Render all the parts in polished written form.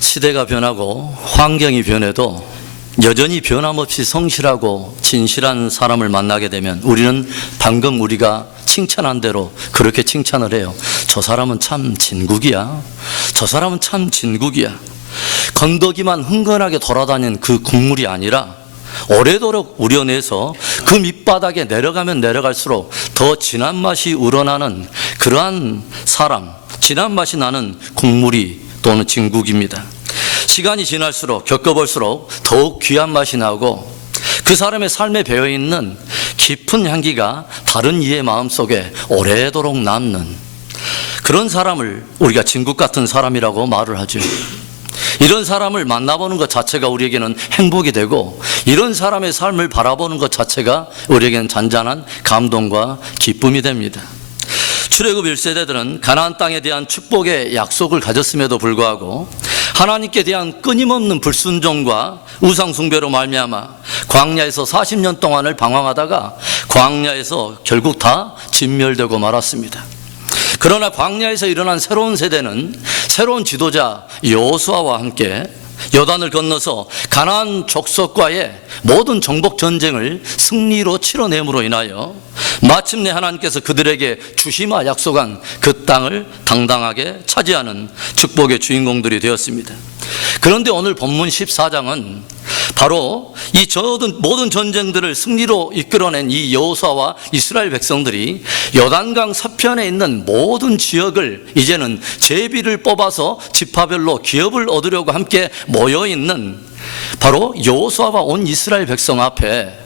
시대가 변하고 환경이 변해도 여전히 변함없이 성실하고 진실한 사람을 만나게 되면 우리는 방금 우리가 칭찬한 대로 그렇게 칭찬을 해요. 저 사람은 참 진국이야. 저 사람은 참 진국이야. 건더기만 흥건하게 돌아다닌 그 국물이 아니라 오래도록 우려내서 그 밑바닥에 내려가면 내려갈수록 더 진한 맛이 우러나는 그러한 사람, 진한 맛이 나는 국물이 또는 진국입니다. 시간이 지날수록 겪어볼수록 더욱 귀한 맛이 나고 그 사람의 삶에 배어있는 깊은 향기가 다른 이의 마음속에 오래도록 남는 그런 사람을 우리가 진국 같은 사람이라고 말을 하죠. 이런 사람을 만나보는 것 자체가 우리에게는 행복이 되고 이런 사람의 삶을 바라보는 것 자체가 우리에게는 잔잔한 감동과 기쁨이 됩니다. 출애굽 1세대들은 가나안 땅에 대한 축복의 약속을 가졌음에도 불구하고 하나님께 대한 끊임없는 불순종과 우상 숭배로 말미암아 광야에서 40년 동안을 방황하다가 광야에서 결국 다 진멸되고 말았습니다. 그러나 광야에서 일어난 새로운 세대는 새로운 지도자 여호수아와 함께 요단을 건너서 가나안 족속과의 모든 정복 전쟁을 승리로 치러냄으로 인하여 마침내 하나님께서 그들에게 주시마 약속한 그 땅을 당당하게 차지하는 축복의 주인공들이 되었습니다. 그런데 오늘 본문 14장은 바로 이 모든 전쟁들을 승리로 이끌어낸 이 여호수아와 이스라엘 백성들이 요단강 서편에 있는 모든 지역을 이제는 제비를 뽑아서 지파별로 기업을 얻으려고 함께 모여있는 바로 여호수아와 온 이스라엘 백성 앞에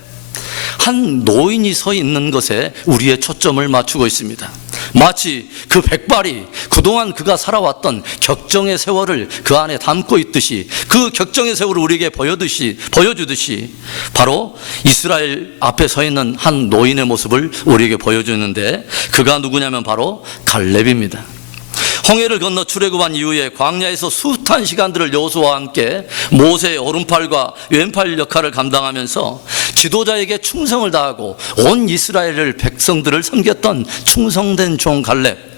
한 노인이 서 있는 것에 우리의 초점을 맞추고 있습니다. 마치 그 백발이 그동안 그가 살아왔던 격정의 세월을 그 안에 담고 있듯이 그 격정의 세월을 우리에게 보여주듯이 바로 이스라엘 앞에 서 있는 한 노인의 모습을 우리에게 보여주는데 그가 누구냐면 바로 갈렙입니다. 홍해를 건너 출애굽한 이후에 광야에서 숱한 시간들을 여호수아와 함께 모세의 오른팔과 왼팔 역할을 감당하면서 지도자에게 충성을 다하고 온 이스라엘 백성들을 섬겼던 충성된 종 갈렙,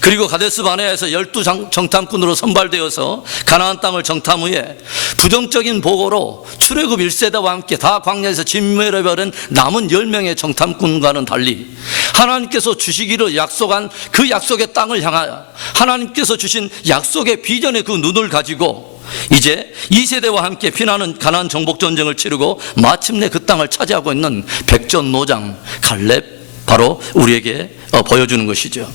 그리고 가데스 바네아에서 12 정탐꾼으로 선발되어서 가나안 땅을 정탐 후에 부정적인 보고로 출애굽 1세대와 함께 다 광야에서 진멸해버린 남은 10명의 정탐꾼과는 달리 하나님께서 주시기로 약속한 그 약속의 땅을 향하여 하나님께서 주신 약속의 비전의 그 눈을 가지고 이제 2세대와 함께 피나는 가나안 정복 전쟁을 치르고 마침내 그 땅을 차지하고 있는 백전노장 갈렙, 바로 우리에게 보여주는 것이죠.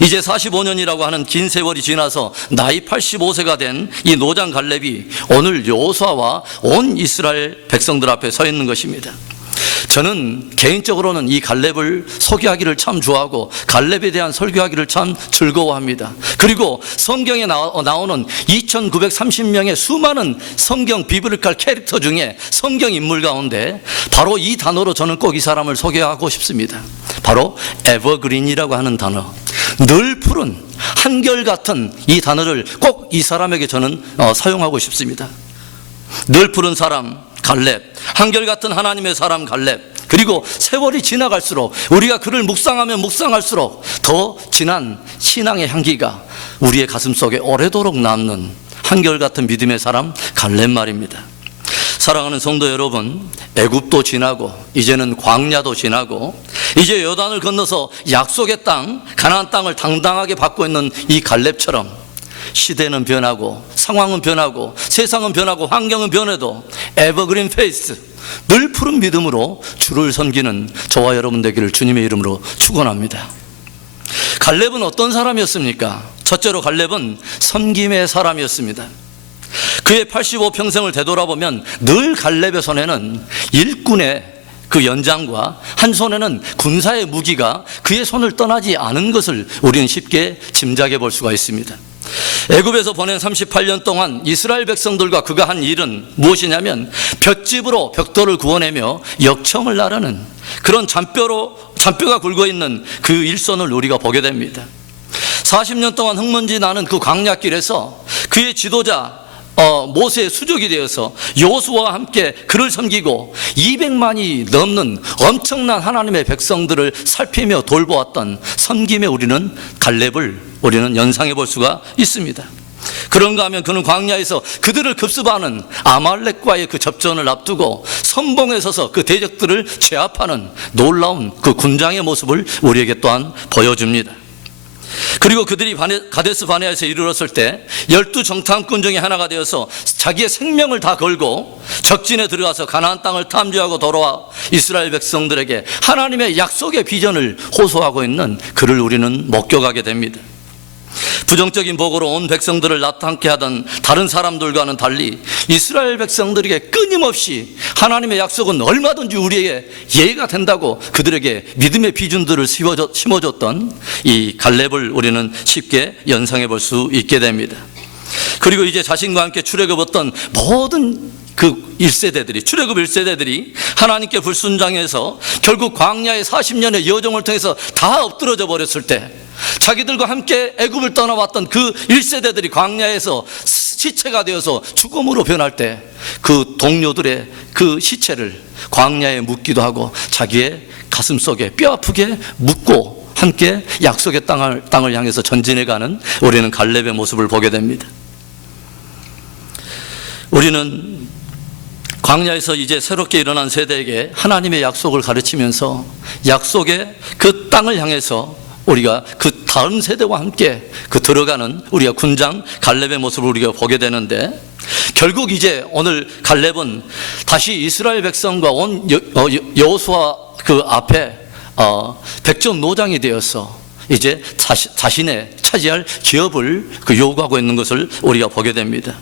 이제 45년이라고 하는 긴 세월이 지나서 나이 85세가 된 이 노장 갈렙이 오늘 여호수아와 온 이스라엘 백성들 앞에 서 있는 것입니다. 저는 개인적으로는 이 갈렙을 소개하기를 참 좋아하고 갈렙에 대한 설교하기를 참 즐거워합니다. 그리고 성경에 나오는 2930명의 수많은 성경 비블리컬 캐릭터 중에 성경 인물 가운데 바로 이 단어로 저는 꼭 이 사람을 소개하고 싶습니다. 바로 에버그린이라고 하는 단어, 늘 푸른 한결같은 이 단어를 꼭 이 사람에게 저는 사용하고 싶습니다. 늘 푸른 사람 갈렙, 한결같은 하나님의 사람 갈렙, 그리고 세월이 지나갈수록 우리가 그를 묵상하면 묵상할수록 더 진한 신앙의 향기가 우리의 가슴속에 오래도록 남는 한결같은 믿음의 사람 갈렙 말입니다. 사랑하는 성도 여러분, 애굽도 지나고 이제는 광야도 지나고 이제 요단을 건너서 약속의 땅 가나안 땅을 당당하게 받고 있는 이 갈렙처럼 시대는 변하고 상황은 변하고 세상은 변하고 환경은 변해도 에버그린 페이스, 늘 푸른 믿음으로 주를 섬기는 저와 여러분 되기를 주님의 이름으로 축원합니다. 갈렙은 어떤 사람이었습니까? 첫째로 갈렙은 섬김의 사람이었습니다. 그의 85평생을 되돌아보면 늘 갈렙의 손에는 일꾼의 그 연장과 한 손에는 군사의 무기가 그의 손을 떠나지 않은 것을 우리는 쉽게 짐작해 볼 수가 있습니다. 애굽에서 보낸 38년 동안 이스라엘 백성들과 그가 한 일은 무엇이냐면 볏짚으로 벽돌을 구워내며 역청을 나르는 그런 잔뼈가 굵어있는 그 일선을 우리가 보게 됩니다. 40년 동안 흙먼지 나는 그 광야길에서 그의 지도자 모세의 수족이 되어서 여호수아와 함께 그를 섬기고 200만이 넘는 엄청난 하나님의 백성들을 살피며 돌보았던 섬김에 우리는 갈렙을 우리는 연상해 볼 수가 있습니다. 그런가 하면 그는 광야에서 그들을 급습하는 아말렉과의 그 접전을 앞두고 선봉에 서서 그 대적들을 제압하는 놀라운 그 군장의 모습을 우리에게 또한 보여줍니다. 그리고 그들이 가데스 바네아에서 이르렀을 때 12정탐꾼 중에 하나가 되어서 자기의 생명을 다 걸고 적진에 들어가서 가나안 땅을 탐지하고 돌아와 이스라엘 백성들에게 하나님의 약속의 비전을 호소하고 있는 그를 우리는 목격하게 됩니다. 부정적인 복으로 온 백성들을 나타나게 하던 다른 사람들과는 달리 이스라엘 백성들에게 끊임없이 하나님의 약속은 얼마든지 우리에게 예의가 된다고 그들에게 믿음의 비준들을 심어줬던 이 갈렙을 우리는 쉽게 연상해 볼 수 있게 됩니다. 그리고 이제 자신과 함께 출애굽했던 모든 그 1세대들이, 출애굽 1세대들이 하나님께 불순종해서 결국 광야의 40년의 여정을 통해서 다 엎드러져 버렸을 때, 자기들과 함께 애굽을 떠나왔던 그 1세대들이 광야에서 시체가 되어서 죽음으로 변할 때 그 동료들의 그 시체를 광야에 묻기도 하고 자기의 가슴 속에 뼈 아프게 묻고 함께 약속의 땅을 향해서 전진해가는 우리는 갈렙의 모습을 보게 됩니다. 우리는 광야에서 이제 새롭게 일어난 세대에게 하나님의 약속을 가르치면서 약속의 그 땅을 향해서 우리가 그 다음 세대와 함께 그 들어가는 우리가 군장 갈렙의 모습을 우리가 보게 되는데, 결국 이제 오늘 갈렙은 다시 이스라엘 백성과 온 여호수아 그 앞에 백전노장이 되어서 이제 자신의 차지할 기업을 그 요구하고 있는 것을 우리가 보게 됩니다.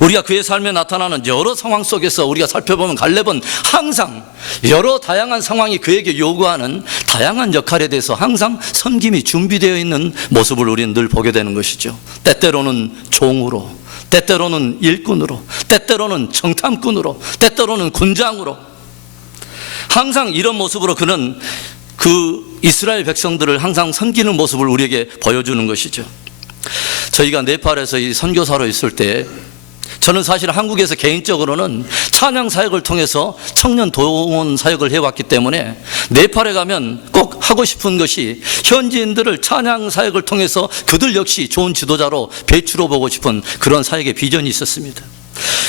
우리가 그의 삶에 나타나는 여러 상황 속에서 우리가 살펴보면 갈렙은 항상 여러 다양한 상황이 그에게 요구하는 다양한 역할에 대해서 항상 섬김이 준비되어 있는 모습을 우리는 늘 보게 되는 것이죠. 때때로는 종으로, 때때로는 일꾼으로, 때때로는 정탐꾼으로, 때때로는 군장으로, 항상 이런 모습으로 그는 그 이스라엘 백성들을 항상 섬기는 모습을 우리에게 보여주는 것이죠. 저희가 네팔에서 이 선교사로 있을 때, 저는 사실 한국에서 개인적으로는 찬양 사역을 통해서 청년 동원 사역을 해왔기 때문에 네팔에 가면 꼭 하고 싶은 것이 현지인들을 찬양 사역을 통해서 그들 역시 좋은 지도자로 배출해 보고 싶은 그런 사역의 비전이 있었습니다.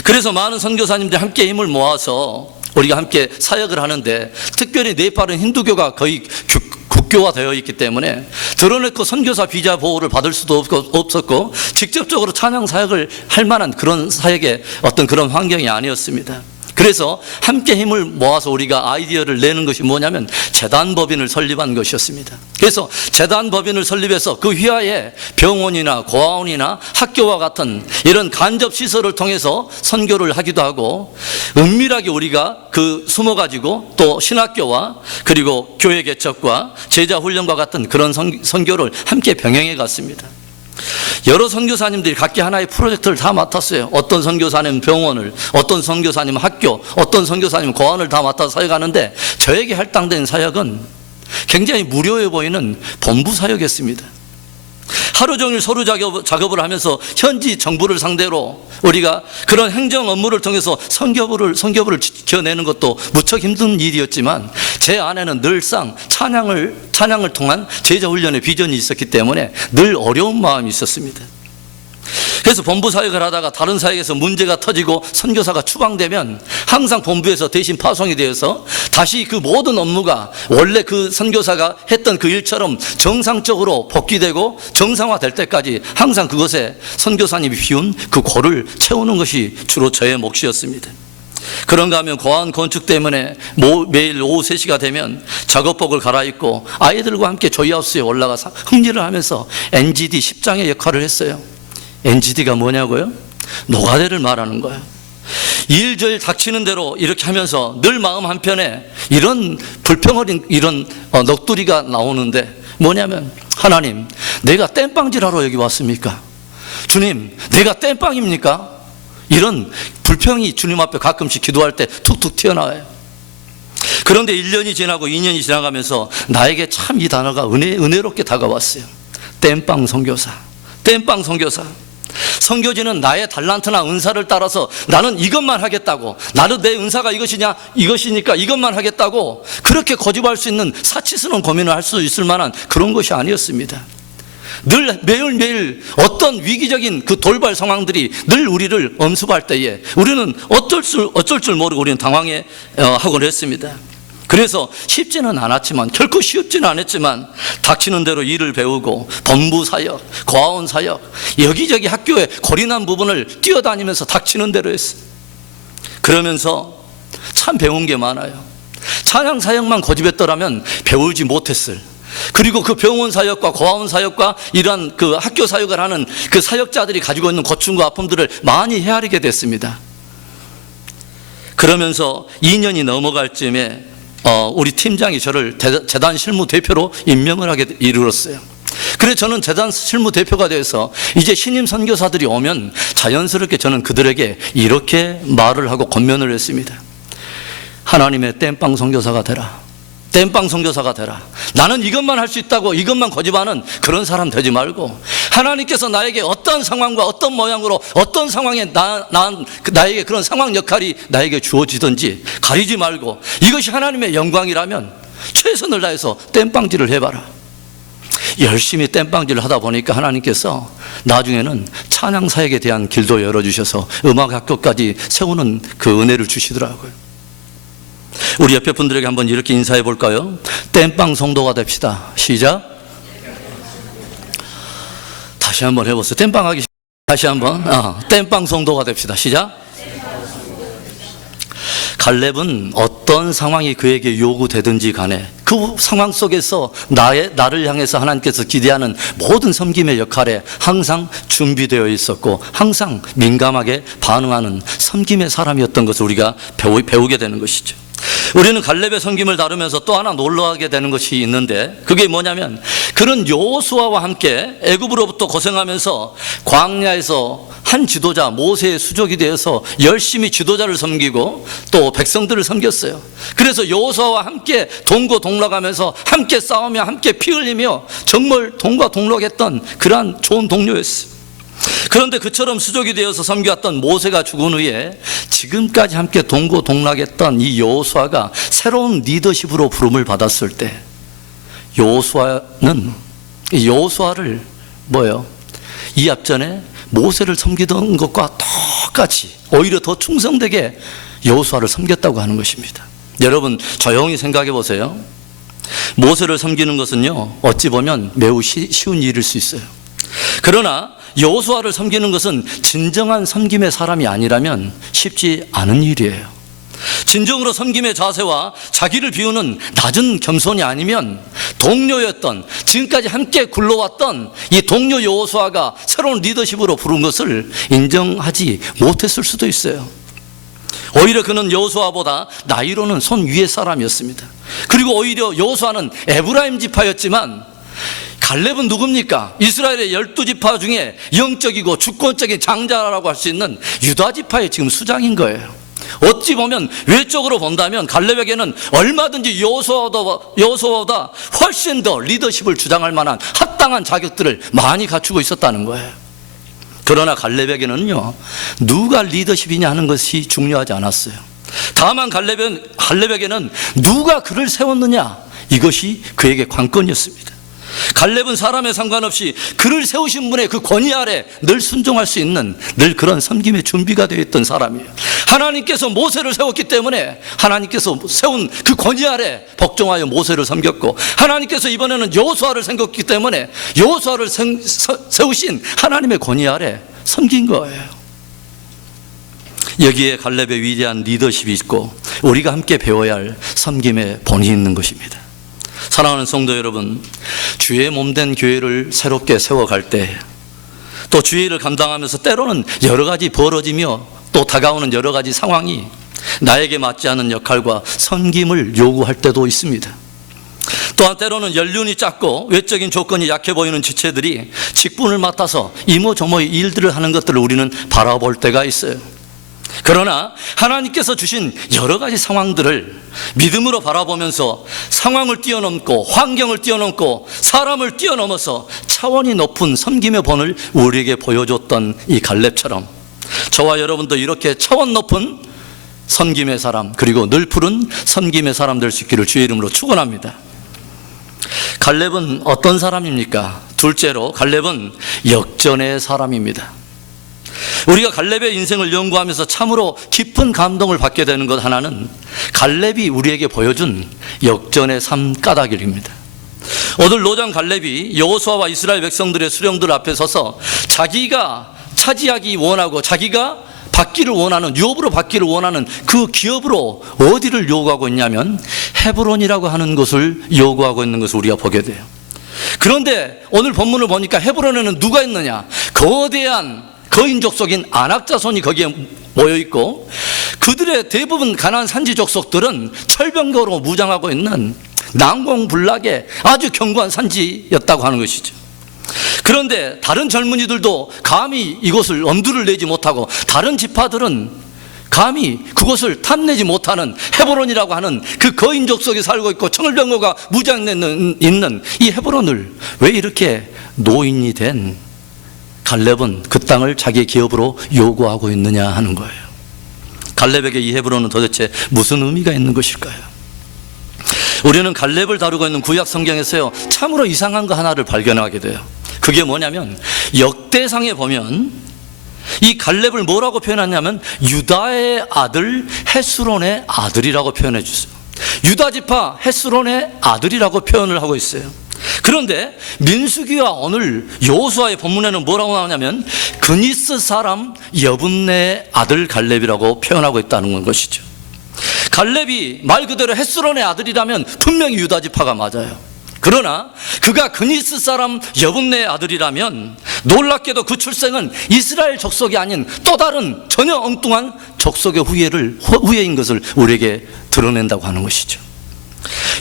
그래서 많은 선교사님들이 함께 힘을 모아서 우리가 함께 사역을 하는데, 특별히 네팔은 힌두교가 거의 국교화되어 있기 때문에 드러내고 선교사 비자 보호를 받을 수도 없었고 직접적으로 찬양 사역을 할 만한 그런 사역의 어떤 그런 환경이 아니었습니다. 그래서 함께 힘을 모아서 우리가 아이디어를 내는 것이 뭐냐면 재단법인을 설립한 것이었습니다. 그래서 재단법인을 설립해서 그 휘하에 병원이나 고아원이나 학교와 같은 이런 간접시설을 통해서 선교를 하기도 하고, 은밀하게 우리가 그 숨어가지고 또 신학교와 그리고 교회 개척과 제자훈련과 같은 그런 선교를 함께 병행해 갔습니다. 여러 선교사님들이 각기 하나의 프로젝트를 다 맡았어요. 어떤 선교사님은 병원을, 어떤 선교사님은 학교, 어떤 선교사님은 고아원을 다 맡아서 사역하는데, 저에게 할당된 사역은 굉장히 무료해 보이는 본부 사역이었습니다. 하루 종일 서류 작업을 하면서 현지 정부를 상대로 우리가 그런 행정 업무를 통해서 선교부를 지켜내는 것도 무척 힘든 일이었지만, 제 안에는 늘상 찬양을 통한 제자훈련의 비전이 있었기 때문에 늘 어려운 마음이 있었습니다. 그래서 본부 사역을 하다가 다른 사역에서 문제가 터지고 선교사가 추방되면 항상 본부에서 대신 파송이 되어서 다시 그 모든 업무가 원래 그 선교사가 했던 그 일처럼 정상적으로 복귀되고 정상화될 때까지 항상 그것에 선교사님이 비운 그 골을 채우는 것이 주로 저의 몫이었습니다. 그런가 하면 고아원 건축 때문에 매일 오후 3시가 되면 작업복을 갈아입고 아이들과 함께 조이하우스에 올라가서 흥리를 하면서 NGD 10장의 역할을 했어요. NGD가 뭐냐고요? 노가대를 말하는 거예요. 일저일 닥치는 대로 이렇게 하면서 늘 마음 한편에 이런 불평어린 이런 넋두리가 나오는데, 뭐냐면, 하나님, 내가 땜빵질하러 여기 왔습니까? 주님, 내가 땜빵입니까? 이런 불평이 주님 앞에 가끔씩 기도할 때 툭툭 튀어나와요. 그런데 1년이 지나고 2년이 지나가면서 나에게 참 이 단어가 은혜롭게 다가왔어요. 땜빵 선교사, 땜빵 선교사. 선교지는 나의 달란트나 은사를 따라서 나는 이것만 하겠다고, 나는 내 은사가 이것이니까 이것만 하겠다고 그렇게 고집할 수 있는 사치스러운 고민을 할 수 있을 만한 그런 것이 아니었습니다. 늘 매일매일 어떤 위기적인 그 돌발 상황들이 늘 우리를 엄습할 때에 우리는 어쩔 줄 모르고 우리는 당황해 하곤 했습니다. 그래서 쉽지는 않았지만, 결코 쉽지는 않았지만 닥치는 대로 일을 배우고 본부 사역, 고아원 사역, 여기저기 학교에 고린한 부분을 뛰어다니면서 닥치는 대로 했어요. 그러면서 참 배운 게 많아요. 찬양 사역만 고집했더라면 배우지 못했을. 그리고 그 병원 사역과 고아원 사역과 이러한 그 학교 사역을 하는 그 사역자들이 가지고 있는 고충과 아픔들을 많이 헤아리게 됐습니다. 그러면서 2년이 넘어갈 즈음에 우리 팀장이 저를 재단 실무 대표로 임명을 하게 이르렀어요. 그래서 저는 재단 실무 대표가 돼서 이제 신임 선교사들이 오면 자연스럽게 저는 그들에게 이렇게 말을 하고 권면을 했습니다. 하나님의 땜빵 선교사가 되라. 땜빵 선교사가 되라. 나는 이것만 할 수 있다고 이것만 고집하는 그런 사람 되지 말고, 하나님께서 나에게 어떤 상황과 어떤 모양으로 어떤 상황에 나에게 그런 상황 역할이 나에게 주어지든지 가리지 말고, 이것이 하나님의 영광이라면 최선을 다해서 땜빵질을 해봐라. 열심히 땜빵질을 하다 보니까 하나님께서 나중에는 찬양 사역에 대한 길도 열어주셔서 음악학교까지 세우는 그 은혜를 주시더라고요. 우리 옆에 분들에게 한번 이렇게 인사해 볼까요? 땜빵 성도가 됩시다. 시작. 다시 한번 해보세요. 땜빵하기. 다시 한번. 땜빵 성도가 됩시다. 시작. 갈렙은 어떤 상황이 그에게 요구되든지 간에 그 상황 속에서 나를 향해서 하나님께서 기대하는 모든 섬김의 역할에 항상 준비되어 있었고 항상 민감하게 반응하는 섬김의 사람이었던 것을 우리가 배우게 되는 것이죠. 우리는 갈렙의 섬김을 다루면서 또 하나 놀라게 되는 것이 있는데, 그게 뭐냐면 그는 여호수아와 함께 애굽으로부터 고생하면서 광야에서 한 지도자 모세의 수족이 되어서 열심히 지도자를 섬기고 또 백성들을 섬겼어요. 그래서 여호수아와 함께 동고동락하면서 함께 싸우며 함께 피 흘리며 정말 동고동락했던 그러한 좋은 동료였어요. 그런데 그처럼 수족이 되어서 섬겨왔던 모세가 죽은 후에 지금까지 함께 동고동락했던 이 여호수아가 새로운 리더십으로 부름을 받았을 때, 여호수아를 뭐예요? 이 앞전에 모세를 섬기던 것과 똑같이 오히려 더 충성되게 여호수아를 섬겼다고 하는 것입니다. 여러분 조용히 생각해 보세요. 모세를 섬기는 것은요, 어찌 보면 매우 쉬운 일일 수 있어요. 그러나 여호수아를 섬기는 것은 진정한 섬김의 사람이 아니라면 쉽지 않은 일이에요. 진정으로 섬김의 자세와 자기를 비우는 낮은 겸손이 아니면 동료였던, 지금까지 함께 굴러왔던 이 동료 여호수아가 새로운 리더십으로 부른 것을 인정하지 못했을 수도 있어요. 오히려 그는 여호수아보다 나이로는 손 위의 사람이었습니다. 그리고 오히려 여호수아는 에브라임 지파였지만 갈렙은 누굽니까? 이스라엘의 12지파 중에 영적이고 주권적인 장자라고 할 수 있는 유다 지파의 지금 수장인 거예요. 어찌 보면 외적으로 본다면 갈렙에게는 얼마든지 여호수아보다 훨씬 더 리더십을 주장할 만한 합당한 자격들을 많이 갖추고 있었다는 거예요. 그러나 갈렙에게는요, 누가 리더십이냐 하는 것이 중요하지 않았어요. 다만 갈렙에게는 누가 그를 세웠느냐, 이것이 그에게 관건이었습니다. 갈렙은 사람에 상관없이 그를 세우신 분의 그 권위 아래 늘 순종할 수 있는 늘 그런 섬김의 준비가 되어 있던 사람이에요. 하나님께서 모세를 세웠기 때문에 하나님께서 세운 그 권위 아래 복종하여 모세를 섬겼고, 하나님께서 이번에는 여호수아를 세웠기 때문에 여호수아를 세우신 하나님의 권위 아래 섬긴 거예요. 여기에 갈렙의 위대한 리더십이 있고 우리가 함께 배워야 할 섬김의 본이 있는 것입니다. 사랑하는 성도 여러분, 주의 몸된 교회를 새롭게 세워갈 때, 또 주의 일을 감당하면서 때로는 여러 가지 벌어지며 또 다가오는 여러 가지 상황이 나에게 맞지 않은 역할과 섬김을 요구할 때도 있습니다. 또한 때로는 연륜이 작고 외적인 조건이 약해 보이는 지체들이 직분을 맡아서 이모저모의 일들을 하는 것들을 우리는 바라볼 때가 있어요. 그러나 하나님께서 주신 여러 가지 상황들을 믿음으로 바라보면서 상황을 뛰어넘고 환경을 뛰어넘고 사람을 뛰어넘어서 차원이 높은 섬김의 본을 우리에게 보여줬던 이 갈렙처럼 저와 여러분도 이렇게 차원 높은 섬김의 사람, 그리고 늘 푸른 섬김의 사람 될 수 있기를 주의 이름으로 축원합니다. 갈렙은 어떤 사람입니까? 둘째로 갈렙은 역전의 사람입니다. 우리가 갈렙의 인생을 연구하면서 참으로 깊은 감동을 받게 되는 것 하나는 갈렙이 우리에게 보여준 역전의 삶 까닭입니다. 오늘 노장 갈렙이 여호수아와 이스라엘 백성들의 수령들 앞에 서서 자기가 차지하기 원하고 자기가 받기를 원하는, 유업으로 받기를 원하는 그 기업으로 어디를 요구하고 있냐면 헤브론이라고 하는 곳을 요구하고 있는 것을 우리가 보게 돼요. 그런데 오늘 본문을 보니까 헤브론에는 누가 있느냐? 거대한 거인 족속인 아낙 자손이 거기에 모여 있고, 그들의 대부분 가나안 산지 족속들은 철병거로 무장하고 있는 난공불락의 아주 견고한 산지였다고 하는 것이죠. 그런데 다른 젊은이들도 감히 이곳을 엄두를 내지 못하고, 다른 지파들은 감히 그곳을 탐내지 못하는 헤브론이라고 하는 그 거인 족속이 살고 있고 철병거가 무장해 있는 이 헤브론을 왜 이렇게 노인이 된 갈렙은 그 땅을 자기의 기업으로 요구하고 있느냐 하는 거예요. 갈렙에게 이 헤브론은 도대체 무슨 의미가 있는 것일까요? 우리는 갈렙을 다루고 있는 구약 성경에서요, 참으로 이상한 거 하나를 발견하게 돼요. 그게 뭐냐면 역대상에 보면 이 갈렙을 뭐라고 표현하냐면 유다의 아들 헤스론의 아들이라고 표현해 주세요. 유다 지파 헤스론의 아들이라고 표현을 하고 있어요. 그런데 민수기와 오늘 여호수아의 본문에는 뭐라고 나오냐면 그니스 사람 여분네의 아들 갈렙이라고 표현하고 있다는 것이죠. 갈렙이 말 그대로 헤스론의 아들이라면 분명히 유다 지파가 맞아요. 그러나 그가 그니스 사람 여분네의 아들이라면 놀랍게도 그 출생은 이스라엘 족속이 아닌 또 다른 전혀 엉뚱한 족속의 후예인 것을 우리에게 드러낸다고 하는 것이죠.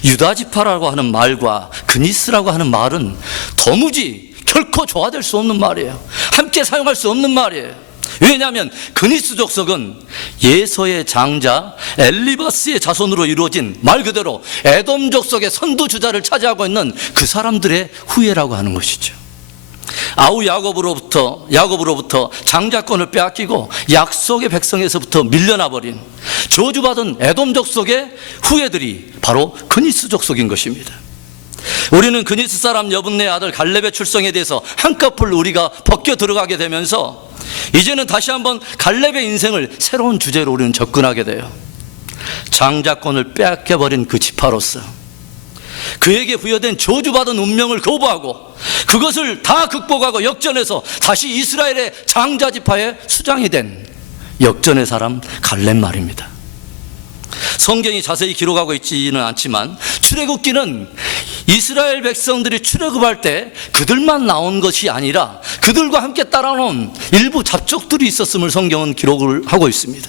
유다 지파라고 하는 말과 그니스라고 하는 말은 도무지 결코 조화될 수 없는 말이에요. 함께 사용할 수 없는 말이에요. 왜냐하면 그니스 족속은 예서의 장자 엘리바스의 자손으로 이루어진 말 그대로 에돔 족속의 선두주자를 차지하고 있는 그 사람들의 후예라고 하는 것이죠. 아우 야곱으로부터 장자권을 빼앗기고 약속의 백성에서부터 밀려나 버린 저주받은 에돔 족속의 후예들이 바로 그니스 족속인 것입니다. 우리는 그니스 사람 여분네 아들 갈렙의 출생에 대해서 한꺼풀 우리가 벗겨 들어가게 되면서 이제는 다시 한번 갈렙의 인생을 새로운 주제로 우리는 접근하게 돼요. 장자권을 빼앗겨버린 그 지파로서 그에게 부여된 저주받은 운명을 거부하고 그것을 다 극복하고 역전해서 다시 이스라엘의 장자 지파의 수장이 된 역전의 사람 갈렙 말입니다. 성경이 자세히 기록하고 있지는 않지만 출애굽기는 이스라엘 백성들이 출애굽할 때 그들만 나온 것이 아니라 그들과 함께 따라온 일부 잡족들이 있었음을 성경은 기록을 하고 있습니다.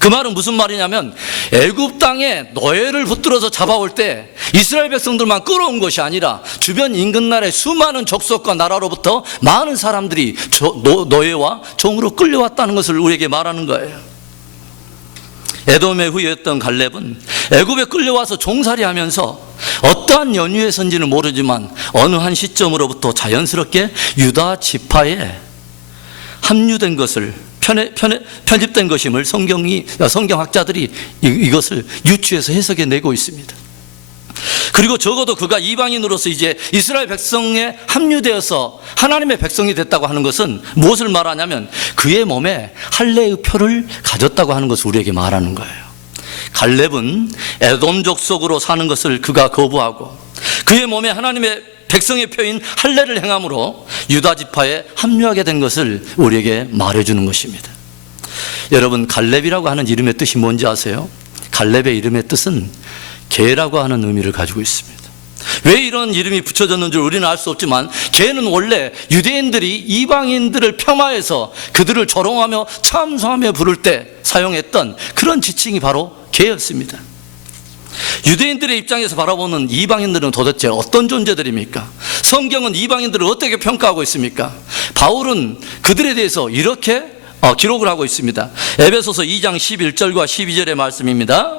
그 말은 무슨 말이냐면 애굽 땅에 노예를 붙들어서 잡아올 때 이스라엘 백성들만 끌어온 것이 아니라 주변 인근 나라의 수많은 족속과 나라로부터 많은 사람들이 노예와 종으로 끌려왔다는 것을 우리에게 말하는 거예요. 에돔의 후예였던 갈렙은 애굽에 끌려와서 종살이하면서 어떠한 연유에선지는 모르지만 어느 한 시점으로부터 자연스럽게 유다 지파에 합류된 것을 편집된 것임을 성경학자들이 이것을 유추해서 해석해 내고 있습니다. 그리고 적어도 그가 이방인으로서 이제 이스라엘 백성에 합류되어서 하나님의 백성이 됐다고 하는 것은 무엇을 말하냐면 그의 몸에 할례의 표를 가졌다고 하는 것을 우리에게 말하는 거예요. 갈렙은 에돔 족속으로 사는 것을 그가 거부하고 그의 몸에 하나님의 백성의 표인 할례를 행함으로 유다 지파에 합류하게 된 것을 우리에게 말해주는 것입니다. 여러분, 갈렙이라고 하는 이름의 뜻이 뭔지 아세요? 갈렙의 이름의 뜻은 개라고 하는 의미를 가지고 있습니다. 왜 이런 이름이 붙여졌는지 우리는 알 수 없지만 개는 원래 유대인들이 이방인들을 폄하해서 그들을 조롱하며 참소하며 부를 때 사용했던 그런 지칭이 바로 개였습니다. 유대인들의 입장에서 바라보는 이방인들은 도대체 어떤 존재들입니까? 성경은 이방인들을 어떻게 평가하고 있습니까? 바울은 그들에 대해서 이렇게 기록을 하고 있습니다. 에베소서 2장 11절과 12절의 말씀입니다.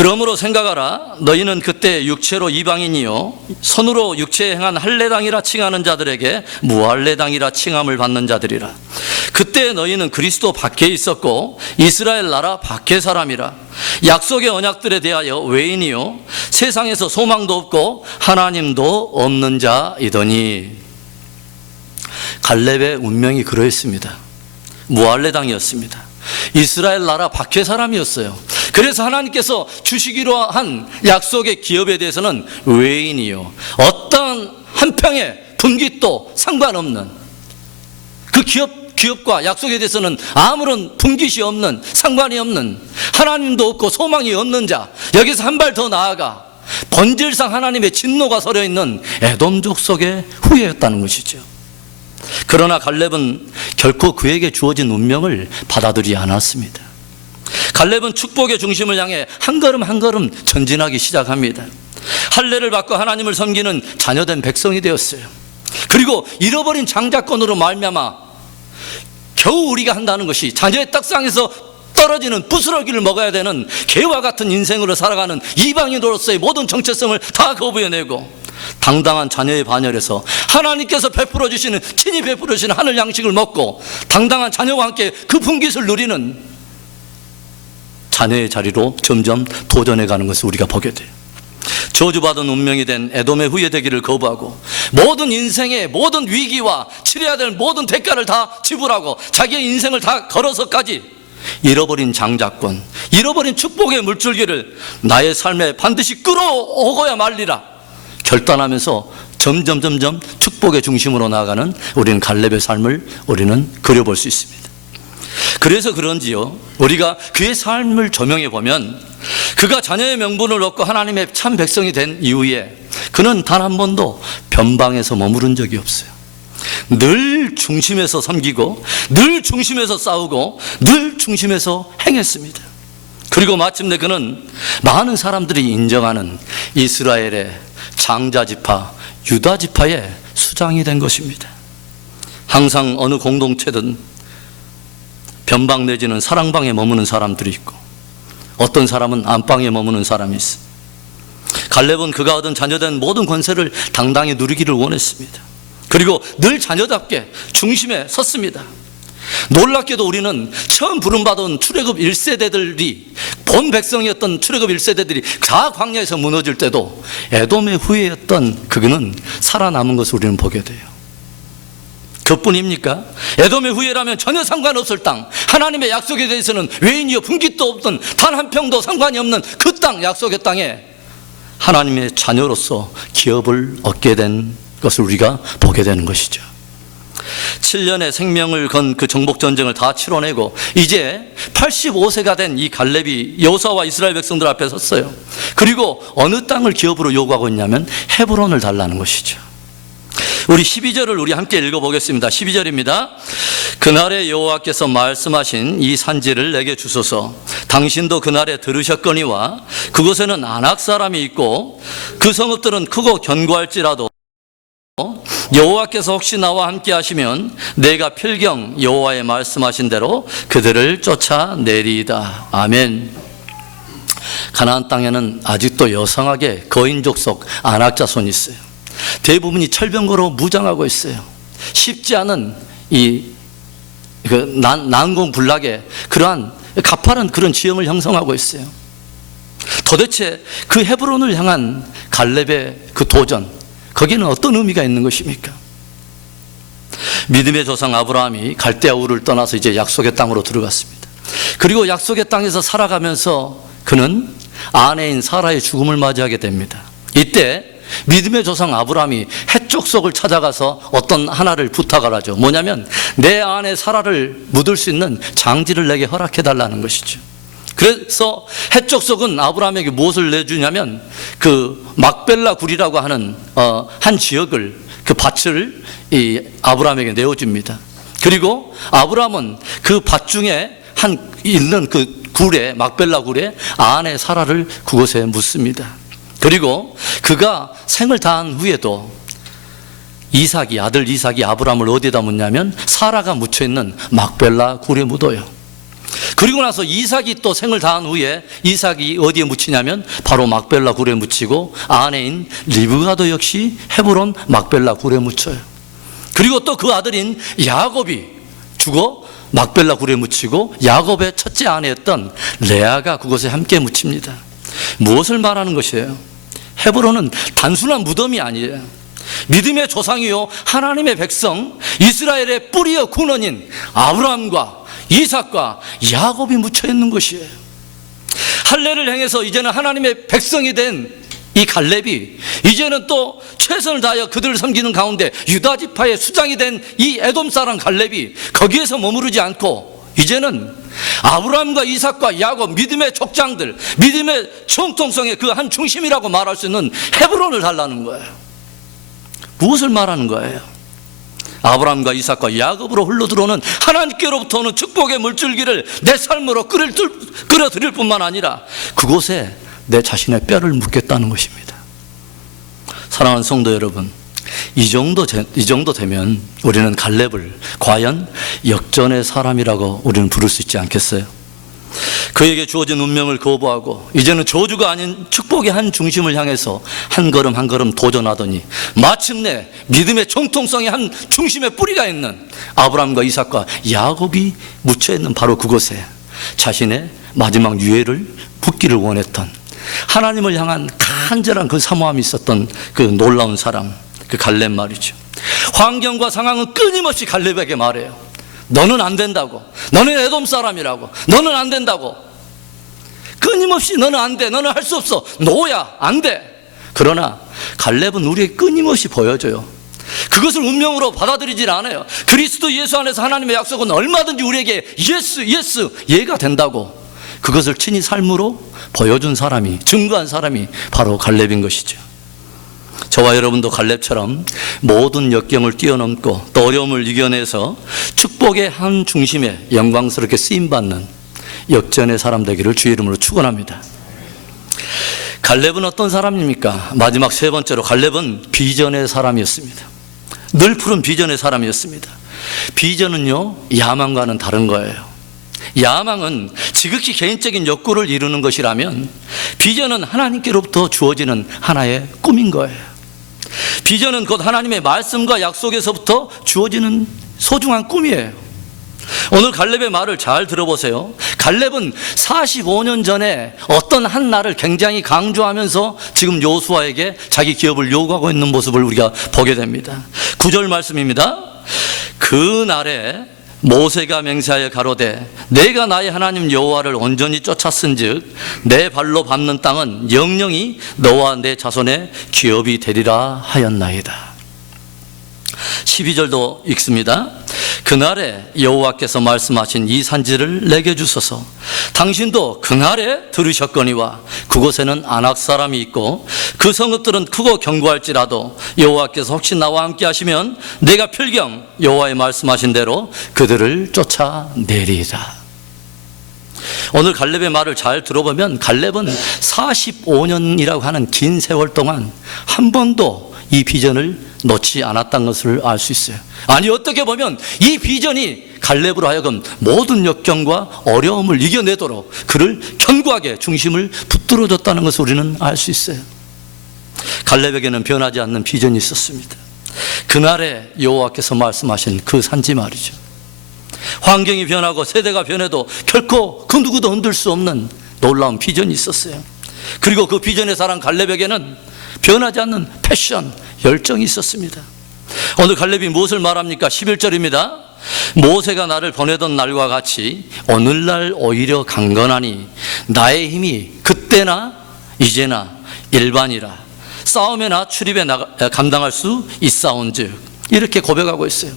그러므로 생각하라. 너희는 그때 육체로 이방인이요 손으로 육체에 행한 할례당이라 칭하는 자들에게 무할례당이라 칭함을 받는 자들이라. 그때 너희는 그리스도 밖에 있었고 이스라엘 나라 밖의 사람이라. 약속의 언약들에 대하여 외인이요 세상에서 소망도 없고 하나님도 없는 자이더니. 갈렙의 운명이 그러했습니다. 무할례당이었습니다. 이스라엘 나라 밖의 사람이었어요. 그래서 하나님께서 주시기로 한 약속의 기업에 대해서는 외인이요 어떤 한 평의 분깃도 상관없는 그 기업과 약속에 대해서는 아무런 분깃이 없는, 상관이 없는, 하나님도 없고 소망이 없는 자, 여기서 한 발 더 나아가 본질상 하나님의 진노가 서려 있는 에돔족 속의 후예였다는 것이죠. 그러나 갈렙은 결코 그에게 주어진 운명을 받아들이지 않았습니다. 갈렙은 축복의 중심을 향해 한 걸음 한 걸음 전진하기 시작합니다. 할례를 받고 하나님을 섬기는 자녀된 백성이 되었어요. 그리고 잃어버린 장자권으로 말미암아 겨우 우리가 한다는 것이 자녀의 떡상에서 떨어지는 부스러기를 먹어야 되는 개와 같은 인생으로 살아가는 이방인으로서의 모든 정체성을 다 거부해내고 당당한 자녀의 반열에서 하나님께서 베풀어 주시는, 친히 베풀어 주시는 하늘 양식을 먹고 당당한 자녀와 함께 그 분깃을 누리는 자녀의 자리로 점점 도전해가는 것을 우리가 보게 돼요. 저주받은 운명이 된 에돔의 후예되기를 거부하고 모든 인생의 모든 위기와 치러야 될 모든 대가를 다 지불하고 자기의 인생을 다 걸어서까지 잃어버린 장자권, 잃어버린 축복의 물줄기를 나의 삶에 반드시 끌어오고야 말리라 결단하면서 점점 축복의 중심으로 나아가는 우리는 갈렙의 삶을 우리는 그려볼 수 있습니다. 그래서 그런지요, 우리가 그의 삶을 조명해 보면 그가 자녀의 명분을 얻고 하나님의 참 백성이 된 이후에 그는 단 한 번도 변방에서 머무른 적이 없어요. 늘 중심에서 섬기고 늘 중심에서 싸우고 늘 중심에서 행했습니다. 그리고 마침내 그는 많은 사람들이 인정하는 이스라엘의 장자지파 유다지파의 수장이 된 것입니다. 항상 어느 공동체든 변방 내지는 사랑방에 머무는 사람들이 있고 어떤 사람은 안방에 머무는 사람이 있습니다. 갈렙은 그가 얻은 자녀된 모든 권세를 당당히 누리기를 원했습니다. 그리고 늘 자녀답게 중심에 섰습니다. 놀랍게도 우리는 처음 부름받은 출애굽 1세대들이 본 백성이었던 출애굽 1세대들이 다 광야에서 무너질 때도 에돔의 후예였던 그는 살아남은 것을 우리는 보게 돼요. 그뿐입니까? 에돔의 후예라면 전혀 상관없을 땅, 하나님의 약속에 대해서는 외인이요 분깃도 없던 단 한 평도 상관이 없는 그 땅, 약속의 땅에 하나님의 자녀로서 기업을 얻게 된 것을 우리가 보게 되는 것이죠. 7년의 생명을 건 그 정복전쟁을 다 치러내고 이제 85세가 된 이 갈렙이 여호수아와 이스라엘 백성들 앞에 섰어요. 그리고 어느 땅을 기업으로 요구하고 있냐면 헤브론을 달라는 것이죠. 우리 12절을 우리 함께 읽어보겠습니다. 12절입니다. 그날에 여호와께서 말씀하신 이 산지를 내게 주소서. 당신도 그날에 들으셨거니와 그곳에는 아낙 사람이 있고 그 성읍들은 크고 견고할지라도 여호와께서 혹시 나와 함께 하시면 내가 필경 여호와의 말씀하신 대로 그들을 쫓아내리이다. 아멘. 가나안 땅에는 아직도 여성하게 거인족 속 아낙 자손이 있어요. 대부분이 철병거로 무장하고 있어요. 쉽지 않은 난공불락의 그러한 가파른 그런 지형을 형성하고 있어요. 도대체 그 헤브론을 향한 갈렙의 그 도전, 거기는 어떤 의미가 있는 것입니까? 믿음의 조상 아브라함이 갈대아 우르를 떠나서 이제 약속의 땅으로 들어갔습니다. 그리고 약속의 땅에서 살아가면서 그는 아내인 사라의 죽음을 맞이하게 됩니다. 이때 믿음의 조상 아브라함이 해쪽 속을 찾아가서 어떤 하나를 부탁을 하죠. 뭐냐면 내 아내 사라를 묻을 수 있는 장지를 내게 허락해달라는 것이죠. 그래서 해쪽 속은 아브라함에게 무엇을 내주냐면 그 막벨라 굴이라고 하는 한 지역을, 그 밭을 이 아브라함에게 내어줍니다. 그리고 아브라함은 그 밭 중에 있는 그 굴에, 막벨라 굴에 아내 사라를 그곳에 묻습니다. 그리고 그가 생을 다한 후에도 아들 이삭이 아브라함을 어디에다 묻냐면 사라가 묻혀있는 막벨라 굴에 묻어요. 그리고 나서 이삭이 또 생을 다한 후에 이삭이 어디에 묻히냐면 바로 막벨라 굴에 묻히고 아내인 리브가도 역시 헤브론 막벨라 굴에 묻혀요. 그리고 또 그 아들인 야곱이 죽어 막벨라 굴에 묻히고 야곱의 첫째 아내였던 레아가 그곳에 함께 묻힙니다. 무엇을 말하는 것이에요? 헤브론은 단순한 무덤이 아니에요. 믿음의 조상이요 하나님의 백성 이스라엘의 뿌리여 근원인 아브라함과 이삭과 야곱이 묻혀 있는 것이에요. 할례를 행해서 이제는 하나님의 백성이 된 이 갈렙이 이제는 또 최선을 다하여 그들을 섬기는 가운데 유다 지파의 수장이 된 이 에돔 사람 갈렙이 거기에서 머무르지 않고 이제는 아브라함과 이삭과 야곱 믿음의 족장들, 믿음의 정통성의 그 한 중심이라고 말할 수 있는 헤브론을 달라는 거예요. 무엇을 말하는 거예요? 아브라함과 이삭과 야곱으로 흘러들어오는 하나님께로부터 오는 축복의 물줄기를 내 삶으로 끌어들일 뿐만 아니라 그곳에 내 자신의 뼈를 묻겠다는 것입니다. 사랑하는 성도 여러분, 이 정도 되면 우리는 갈렙을 과연 역전의 사람이라고 우리는 부를 수 있지 않겠어요? 그에게 주어진 운명을 거부하고 이제는 저주가 아닌 축복의 한 중심을 향해서 한 걸음 한 걸음 도전하더니 마침내 믿음의 정통성의 한 중심에 뿌리가 있는 아브라함과 이삭과 야곱이 묻혀있는 바로 그곳에 자신의 마지막 유해를 붓기를 원했던 하나님을 향한 간절한 그 사모함이 있었던 그 놀라운 사람, 그 갈렙 말이죠. 환경과 상황은 끊임없이 갈렙에게 말해요. 너는 안 된다고, 너는 에돔 사람이라고, 너는 안 된다고, 끊임없이 너는 안 돼, 너는 할 수 없어, 노야, 안 돼. 그러나 갈렙은 우리에게 끊임없이 보여줘요. 그것을 운명으로 받아들이질 않아요. 그리스도 예수 안에서 하나님의 약속은 얼마든지 우리에게 예스 예가 된다고 그것을 친히 삶으로 보여준 사람이, 증거한 사람이 바로 갈렙인 것이죠. 저와 여러분도 갈렙처럼 모든 역경을 뛰어넘고 또 어려움을 이겨내서 축복의 한 중심에 영광스럽게 쓰임받는 역전의 사람 되기를 주의 이름으로 축원합니다. 갈렙은 어떤 사람입니까? 마지막 세 번째로 갈렙은 비전의 사람이었습니다. 늘 푸른 비전의 사람이었습니다. 비전은요, 야망과는 다른 거예요. 야망은 지극히 개인적인 욕구를 이루는 것이라면 비전은 하나님께로부터 주어지는 하나의 꿈인 거예요. 비전은 곧 하나님의 말씀과 약속에서부터 주어지는 소중한 꿈이에요. 오늘 갈렙의 말을 잘 들어보세요. 갈렙은 45년 전에 어떤 한 날을 굉장히 강조하면서 지금 여호수아에게 자기 기업을 요구하고 있는 모습을 우리가 보게 됩니다. 9절 말씀입니다. 그 날에 모세가 맹세하여 가로되 내가 나의 하나님 여호와를 온전히 쫓았은즉 내 발로 밟는 땅은 영영이 너와 내 자손의 기업이 되리라 하였나이다. 12절도 읽습니다. 그날에 여호와께서 말씀하신 이 산지를 내게 주소서. 당신도 그날에 들으셨거니와 그곳에는 아낙 사람이 있고 그 성읍들은 크고 견고할지라도 여호와께서 혹시 나와 함께 하시면 내가 필경 여호와의 말씀하신 대로 그들을 쫓아내리라. 오늘 갈렙의 말을 잘 들어보면 갈렙은 45년이라고 하는 긴 세월 동안 한 번도 이 비전을 놓지 않았다는 것을 알 수 있어요. 아니, 어떻게 보면 이 비전이 갈렙으로 하여금 모든 역경과 어려움을 이겨내도록 그를 견고하게 중심을 붙들어줬다는 것을 우리는 알 수 있어요. 갈렙에게는 변하지 않는 비전이 있었습니다. 그날에 여호와께서 말씀하신 그 산지 말이죠. 환경이 변하고 세대가 변해도 결코 그 누구도 흔들 수 없는 놀라운 비전이 있었어요. 그리고 그 비전의 사람 갈렙에게는 변하지 않는 패션, 열정이 있었습니다. 오늘 갈렙이 무엇을 말합니까? 11절입니다. 모세가 나를 보내던 날과 같이 오늘날 오히려 강건하니 나의 힘이 그때나 이제나 일반이라 싸움에나 출입에 감당할 수 있사온즉, 이렇게 고백하고 있어요.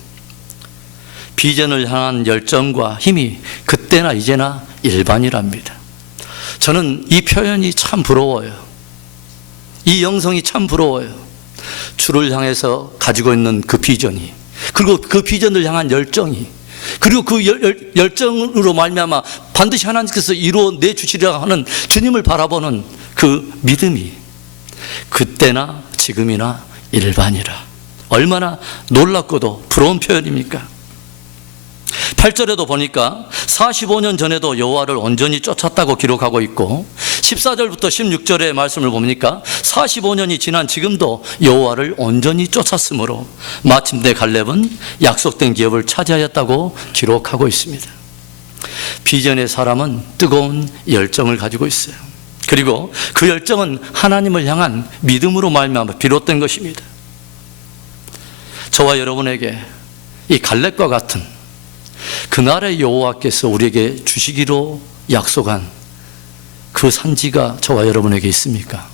비전을 향한 열정과 힘이 그때나 이제나 일반이랍니다. 저는 이 표현이 참 부러워요. 이 영성이 참 부러워요. 주를 향해서 가지고 있는 그 비전이, 그리고 그 비전을 향한 열정이, 그리고 그 열정으로 말미암아 반드시 하나님께서 이루어내 주시리라 하는 주님을 바라보는 그 믿음이 그때나 지금이나 일반이라. 얼마나 놀랍고도 부러운 표현입니까? 8절에도 보니까 45년 전에도 여호와를 온전히 쫓았다고 기록하고 있고 14절부터 16절의 말씀을 보니까 45년이 지난 지금도 여호와를 온전히 쫓았으므로 마침내 갈렙은 약속된 기업을 차지하였다고 기록하고 있습니다. 비전의 사람은 뜨거운 열정을 가지고 있어요. 그리고 그 열정은 하나님을 향한 믿음으로 말미암아 비롯된 것입니다. 저와 여러분에게 이 갈렙과 같은 그날의 여호와께서 우리에게 주시기로 약속한 그 산지가 저와 여러분에게 있습니까?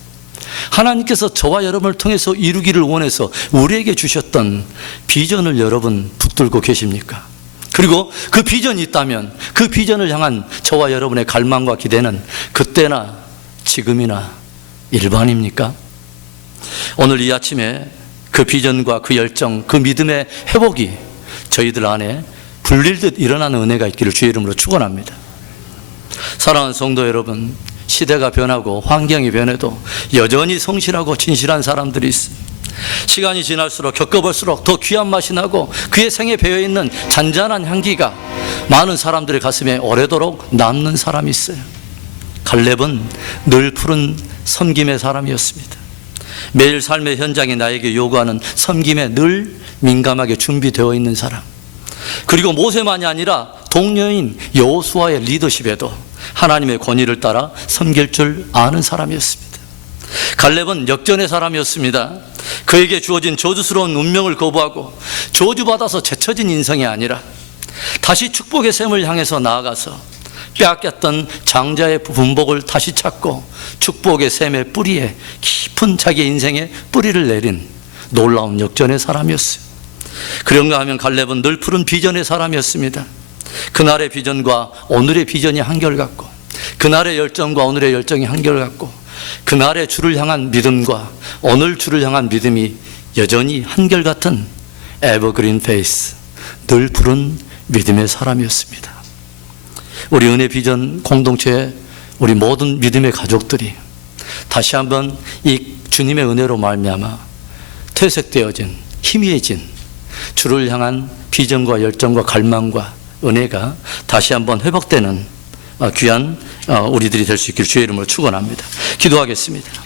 하나님께서 저와 여러분을 통해서 이루기를 원해서 우리에게 주셨던 비전을 여러분 붙들고 계십니까? 그리고 그 비전이 있다면 그 비전을 향한 저와 여러분의 갈망과 기대는 그때나 지금이나 일반입니까? 오늘 이 아침에 그 비전과 그 열정, 그 믿음의 회복이 저희들 안에 불릴듯 일어나는 은혜가 있기를 주의 이름으로 축원합니다. 사랑하는 성도 여러분, 시대가 변하고 환경이 변해도 여전히 성실하고 진실한 사람들이 있습니다. 시간이 지날수록 겪어볼수록 더 귀한 맛이 나고 그의 생에 배어있는 잔잔한 향기가 많은 사람들의 가슴에 오래도록 남는 사람이 있어요. 갈렙은 늘 푸른 섬김의 사람이었습니다. 매일 삶의 현장이 나에게 요구하는 섬김에 늘 민감하게 준비되어 있는 사람. 그리고 모세만이 아니라 동료인 여호수아의 리더십에도 하나님의 권위를 따라 섬길 줄 아는 사람이었습니다. 갈렙은 역전의 사람이었습니다. 그에게 주어진 저주스러운 운명을 거부하고 저주받아서 제쳐진 인생이 아니라 다시 축복의 샘을 향해서 나아가서 빼앗겼던 장자의 분복을 다시 찾고 축복의 샘의 뿌리에 깊은 자기의 인생에 뿌리를 내린 놀라운 역전의 사람이었어요. 그런가 하면 갈렙은 늘 푸른 비전의 사람이었습니다. 그날의 비전과 오늘의 비전이 한결같고 그날의 열정과 오늘의 열정이 한결같고 그날의 주를 향한 믿음과 오늘 주를 향한 믿음이 여전히 한결같은 에버그린 페이스, 늘 푸른 믿음의 사람이었습니다. 우리 은혜 비전 공동체의 우리 모든 믿음의 가족들이 다시 한번 이 주님의 은혜로 말미암아 퇴색되어진 희미해진 주를 향한 비전과 열정과 갈망과 은혜가 다시 한번 회복되는 귀한 우리들이 될 수 있기를 주의 이름으로 축원합니다. 기도하겠습니다.